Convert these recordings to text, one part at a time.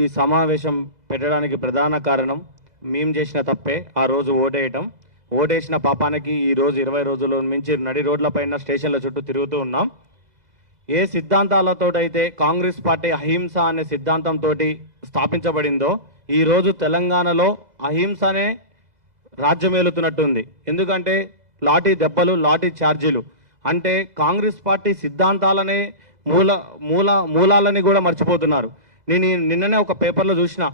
ఈ సమావేశం పెట్టడానికి ప్రధాన కారణం మేము చేసిన తప్పే. ఆ రోజు ఓటేసిన పాపానికి ఈ రోజు 20 రోజుల నుంచి నడి రోడ్లపైన స్టేషన్ల చుట్టూ తిరుగుతూ ఉన్నాం. ఏ సిద్ధాంతాలతోటైతే కాంగ్రెస్ పార్టీ అహింస అనే సిద్ధాంతంతో స్థాపించబడిందో ఈ రోజు తెలంగాణలో అహింసనే రాజ్యమేలుతున్నట్టుంది. ఎందుకంటే లాఠీ దెబ్బలు, లాఠీ ఛార్జీలు అంటే కాంగ్రెస్ పార్టీ సిద్ధాంతాలనే మూలాలని కూడా మర్చిపోతున్నారు. నేను నిన్ననే ఒక పేపర్లో చూసిన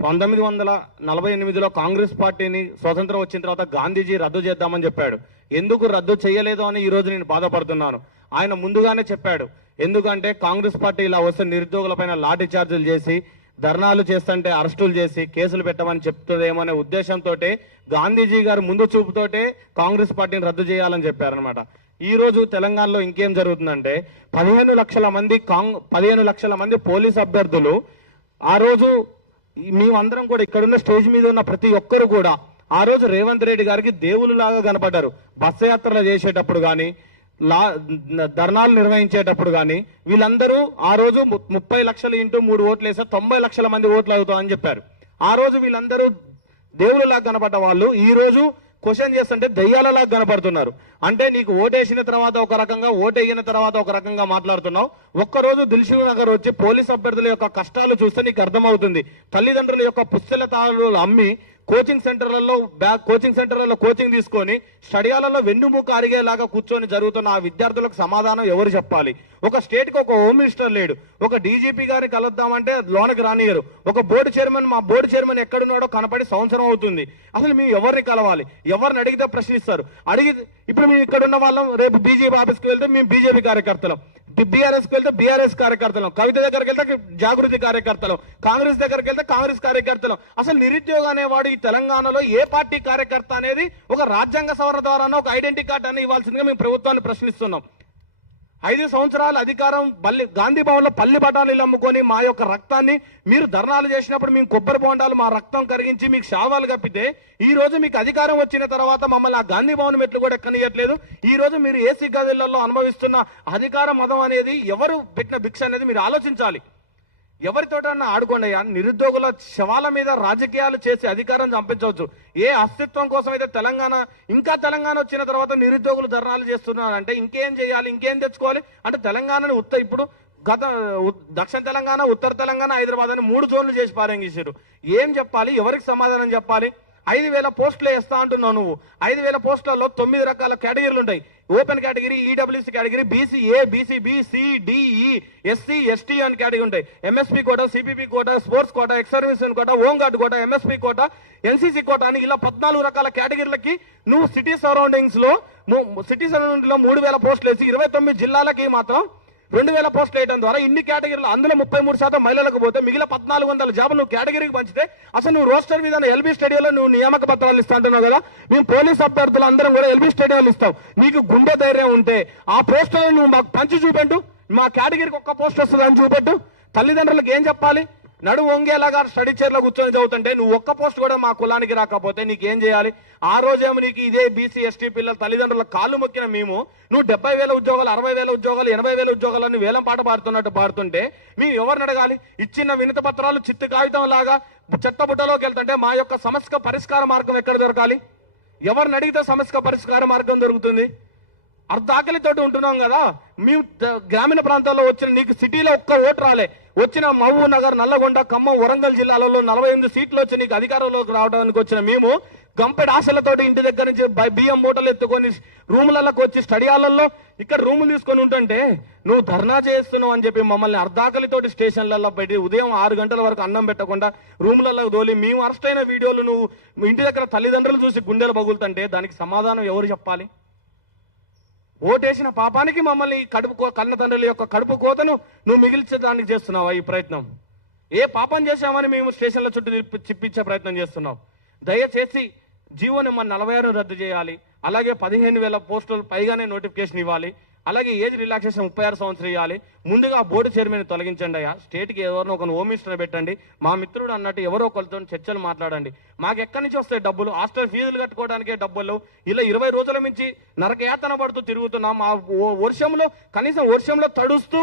1948లో కాంగ్రెస్ పార్టీని స్వతంత్రం వచ్చిన తర్వాత గాంధీజీ రద్దు చేద్దామని చెప్పాడు. ఎందుకు రద్దు చేయలేదు అని ఈరోజు నేను బాధపడుతున్నాను. ఆయన ముందుగానే చెప్పాడు. ఎందుకంటే కాంగ్రెస్ పార్టీ ఇలా వస్తే నిరుద్యోగులపైన లాఠీ చార్జీలు చేసి, ధర్నాలు చేస్తుంటే అరెస్టులు చేసి కేసులు పెట్టమని చెప్తుందేమో అనే ఉద్దేశంతో గాంధీజీ గారు ముందు చూపుతోటే కాంగ్రెస్ పార్టీని రద్దు చేయాలని చెప్పారనమాట. ఈ రోజు తెలంగాణలో ఇంకేం జరుగుతుందంటే 15 లక్షల మంది పోలీస్ అభ్యర్థులు ఆ రోజు మేమందరం కూడా ఇక్కడున్న స్టేజ్ మీద ఉన్న ప్రతి ఒక్కరు కూడా ఆ రోజు రేవంత్ రెడ్డి గారికి దేవుళ్ళలాగా కనపడ్డారు. బస్సు యాత్రలు చేసేటప్పుడు కానీ, ధర్నాలు నిర్వహించేటప్పుడు కానీ వీళ్ళందరూ ఆ రోజు 30 లక్షలు ఇంటూ 3 ఓట్లు వేస్తే 90 లక్షల మంది ఓట్లు అవుతామని చెప్పారు. ఆ రోజు వీళ్ళందరూ దేవుళ్ళలాగా కనపడ్డ వాళ్ళు ఈ రోజు క్వశ్చన్ చేస్తుంటే దయ్యాలలాగా కనపడుతున్నారు. అంటే నీకు ఓటేసిన తర్వాత ఒక రకంగా, ఓటేగిన తర్వాత ఒక రకంగా మాట్లాడుతున్నావు. ఒక్కరోజు దిల్సుఖ్ నగర్ వచ్చి పోలీస్ అభ్యర్థుల యొక్క కష్టాలు చూస్తే నీకు అర్థమవుతుంది. తల్లిదండ్రుల యొక్క పుస్తకాలు అమ్మి కోచింగ్ సెంటర్లలో కోచింగ్ తీసుకొని స్టడియాలలో వెన్నుముక అరిగేలాగా కూర్చొని జరుగుతున్న ఆ విద్యార్థులకు సమాధానం ఎవరు చెప్పాలి? ఒక స్టేట్కి ఒక హోమ్ మినిస్టర్ లేడు. ఒక డీజీపీ గారిని కలుద్దామంటే లోనకి రానియరు. ఒక మా బోర్డు చైర్మన్ ఎక్కడున్నాడో కనపడి సంవత్సరం అవుతుంది. అసలు మేము ఎవరిని కలవాలి? ఎవరిని అడిగితే ప్రశ్నిస్తారు. ఇప్పుడు మేము ఇక్కడ ఉన్న వాళ్ళం, రేపు బీజేపీ ఆఫీస్కి వెళ్తే మేము బీజేపీ కార్యకర్తలం, బీఆర్ఎస్కి వెళ్తే బీఆర్ఎస్ కార్యకర్తలం, కవిత దగ్గరికి వెళ్తే జాగృతి కార్యకర్తలం, కాంగ్రెస్ దగ్గరికి వెళ్తే కాంగ్రెస్ కార్యకర్తలం. అసలు నిరుద్యోగ అనేవాడు ఈ తెలంగాణలో ఏ పార్టీ కార్యకర్త అనేది ఒక రాజ్యాంగ సవరణ ద్వారా ఒక ఐడెంటిటీ కార్డు అని ఇవ్వాల్సిందిగా మేము ప్రభుత్వాన్ని ప్రశ్నిస్తున్నాం. 5 సంవత్సరాల అధికారం గాంధీ భవన్లో పల్లి బఠానీలు అమ్ముకొని మా యొక్క రక్తాన్ని మీరు ధర్నాలు చేసినప్పుడు మేము కొబ్బరి బొండాలు మా రక్తం కరిగించి మీకు శావాలు కప్పితే ఈ రోజు మీకు అధికారం వచ్చిన తర్వాత మమ్మల్ని ఆ గాంధీ భవన్ మెట్లు కూడా ఎక్కనియట్లేదు. ఈ రోజు మీరు ఏసీ గదులలో అనుభవిస్తున్న అధికార మదం అనేది ఎవరు పెట్టిన భిక్ష అనేది మీరు ఆలోచించాలి. ఎవరితోటన్నా ఆడుకోండి. నిరుద్యోగుల శవాల మీద రాజకీయాలు చేసి అధికారం చంపించవచ్చు. ఏ అస్తిత్వం కోసం అయితే తెలంగాణ వచ్చిన తర్వాత నిరుద్యోగులు ధర్నాలు చేస్తున్నారంటే ఇంకేం చేయాలి, ఇంకేం తెచ్చుకోవాలి అంటే తెలంగాణని ఇప్పుడు దక్షిణ తెలంగాణ, ఉత్తర తెలంగాణ, హైదరాబాద్ అని 3 జోన్లు చేసి పారంగేశారు. ఏం చెప్పాలి? ఎవరికి సమాధానం చెప్పాలి? 5,000 పోస్టులు వేస్తా అంటున్నావు నువ్వు. 5,000 పోస్టులలో 9 రకాల కేటగిరీలు ఉంటాయి. Open category, EWC category, BCA, BCB, CDE, SC, ST అని కేటగిరీ ఉంటాయి. ఎంఎస్పీ కోట, సిపిపి కోట, స్పోర్ట్స్ కోట, ఎక్స్ సర్వీస్ కోట, హోమ్ గార్డ్ కోట, ఎంఎస్పీ కోట, ఎన్సీసీ కోట అని ఇలా 14 రకాల కేటగిరీలకి నువ్వు సిటీ సరౌండింగ్స్ లో 3,000 పోస్టులు వేసి 29 జిల్లాలకి మాత్రం 2,000 పోస్టులు వేయడం ద్వారా ఇన్ని కేటగిరీలు, అందులో 33% మహిళలకు పోతే మిగిలిన 1,400 జాబులు నువ్వు కేటగిరీకి పంచితే అసలు నువ్వు రోస్టర్ మీద ఎల్బీ స్టేడియంలో నువ్వు నియామక పత్రాలు ఇస్తా అంటున్నావు కదా. మేము పోలీస్ అభ్యర్థులు అందరం కూడా ఎల్బీ స్టేడియంలో ఇస్తాం. నీకు గుండె ధైర్యం ఉంటే ఆ పోస్టులను నువ్వు మాకు పంచి చూపెట్టు. మా కేటగిరీకి ఒక్క పోస్ట్ వస్తుంది అని చూపెట్టు. తల్లిదండ్రులకు ఏం చెప్పాలి? నడు వంగేలాగా స్టడీ చైర్లో కూర్చొని చదువుతుంటే నువ్వు ఒక్క పోస్ట్ కూడా మా కులానికి రాకపోతే నీకేం చేయాలి? ఆ రోజేమో నీకు ఇదే బీసీ, ఎస్టీ పిల్లల తల్లిదండ్రుల కాళ్ళు మొక్కిన మేము నువ్వు 70,000 ఉద్యోగాలు, 60,000 ఉద్యోగాలు, 80,000 ఉద్యోగాలను వేలం పాట పాడుతున్నట్టు పాడుతుంటే మేము ఎవరిని అడగాలి? ఇచ్చిన వినతి పత్రాలు చిత్తు కాగితం లాగా చెత్తబుట్టలోకి వెళ్తుంటే మా యొక్క సమస్య పరిష్కార మార్గం ఎక్కడ దొరకాలి? ఎవరిని అడిగితే సమస్య పరిష్కార మార్గం దొరుకుతుంది? అర్ధాకలితోటి ఉంటున్నాం కదా. మేము గ్రామీణ ప్రాంతాల్లో వచ్చిన నీకు సిటీలో ఒక్క ఓటు రాలే. వచ్చిన మహబూబ్ నగర్, నల్లగొండ, ఖమ్మం, వరంగల్ జిల్లాలలో 48 సీట్లు వచ్చి నీకు అధికారంలోకి రావడానికి వచ్చిన మేము గంపెడు ఆశలతోటి ఇంటి దగ్గర నుంచి బియ్యం మూటలు ఎత్తుకొని రూములలోకి వచ్చి స్టడియాలలో ఇక్కడ రూములు తీసుకొని ఉంటుంటే నువ్వు ధర్నా చేస్తున్నావు అని చెప్పి మమ్మల్ని అర్ధాకలితోటి స్టేషన్లలో పెట్టి ఉదయం 6 గంటల వరకు అన్నం పెట్టకుండా రూములలో తోలి మేము అరెస్ట్ అయిన వీడియోలు నువ్వు ఇంటి దగ్గర తల్లిదండ్రులు చూసి గుండెలు పగులుతుంటే దానికి సమాధానం ఎవరు చెప్పాలి? ఓటేసిన పాపానికి మమ్మల్ని కన్న తండ్రుల యొక్క కడుపు కోతను నువ్వు మిగిల్చడానికి చేస్తున్నావా ఈ ప్రయత్నం? ఏ పాపం చేశామని మేము స్టేషన్ల చుట్టూ చిప్పించే ప్రయత్నం చేస్తున్నాం? దయచేసి జీవో నెంబర్ 46 రద్దు చేయాలి. అలాగే 15,000 పోస్టులు పైగానే నోటిఫికేషన్ ఇవ్వాలి. అలాగే ఏజ్ రిలాక్సేషన్ 36 సంవత్సరాలు ఇవ్వాలి. ముందుగా బోర్డు చైర్మన్ తొలగించండి అయ్యా. స్టేట్కి ఎవరినో ఒక హోమ్ మినిస్టర్ పెట్టండి. మా మిత్రుడు అన్నట్టు ఎవరో ఒకరితో చర్చలు మాట్లాడండి. మాకు ఎక్కడి నుంచి వస్తాయి డబ్బులు? హాస్టల్ ఫీజులు కట్టుకోవడానికే డబ్బులు. ఇలా 20 రోజుల నుంచి నరకయాతన పడుతూ తిరుగుతున్నాం. మా వర్షంలో కనీసం వర్షంలో తడుస్తూ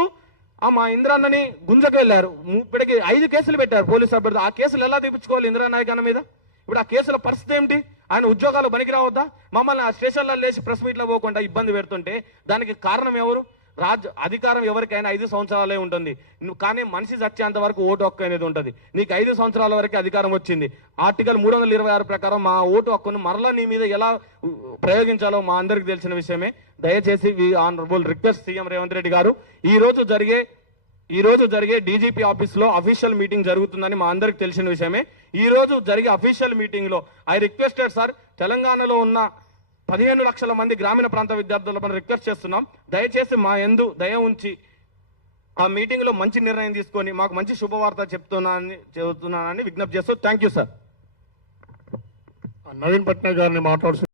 మా ఇంద్రాన్నని గుంజకు వెళ్ళారు. ఇప్పటికి 5 కేసులు పెట్టారు పోలీసు అభ్యర్థి. ఆ కేసులు ఎలా తీపించుకోవాలి ఇందిరానాయక్ అన్న మీద? ఇప్పుడు ఆ కేసుల పరిస్థితి ఏమిటి? ఆయన ఉద్యోగాలు పనికి రావద్దా? మమ్మల్ని ఆ స్టేషన్లో లేచి ప్రెస్ మీట్లో పోకుండా ఇబ్బంది పెడుతుంటే దానికి కారణం ఎవరు? అధికారం ఎవరికైనా 5 సంవత్సరాలే ఉంటుంది. కానీ మనిషి చచ్చేంత వరకు ఓటు హక్కు అనేది ఉంటుంది. నీకు 5 సంవత్సరాల వరకే అధికారం వచ్చింది. ఆర్టికల్ 326 ప్రకారం మా ఓటు హక్కును మరలా నీ మీద ఎలా ప్రయోగించాలో మా అందరికి తెలిసిన విషయమే. దయచేసి we honourable request CM Revanth Reddy గారు, ఈ రోజు జరిగే డీజీపీ ఆఫీస్ లో అఫీషియల్ మీటింగ్ జరుగుతుందని మా అందరికి తెలిసిన విషయమే. ఈ రోజు జరిగే అఫీషియల్ మీటింగ్ లో ఐ రిక్వెస్టెడ్ సార్, తెలంగాణలో ఉన్న 15 లక్షల మంది గ్రామీణ ప్రాంత విద్యార్థుల మనం రిక్వెస్ట్ చేస్తున్నాం, దయచేసి మా యందు దయ ఉంచి ఆ మీటింగ్ లో మంచి నిర్ణయం తీసుకొని మాకు మంచి శుభవార్త చెబుతున్నానని విజ్ఞప్తి చేస్తూ thank you sir. Naveen Patnaik గారిని మాట్లాడుతూ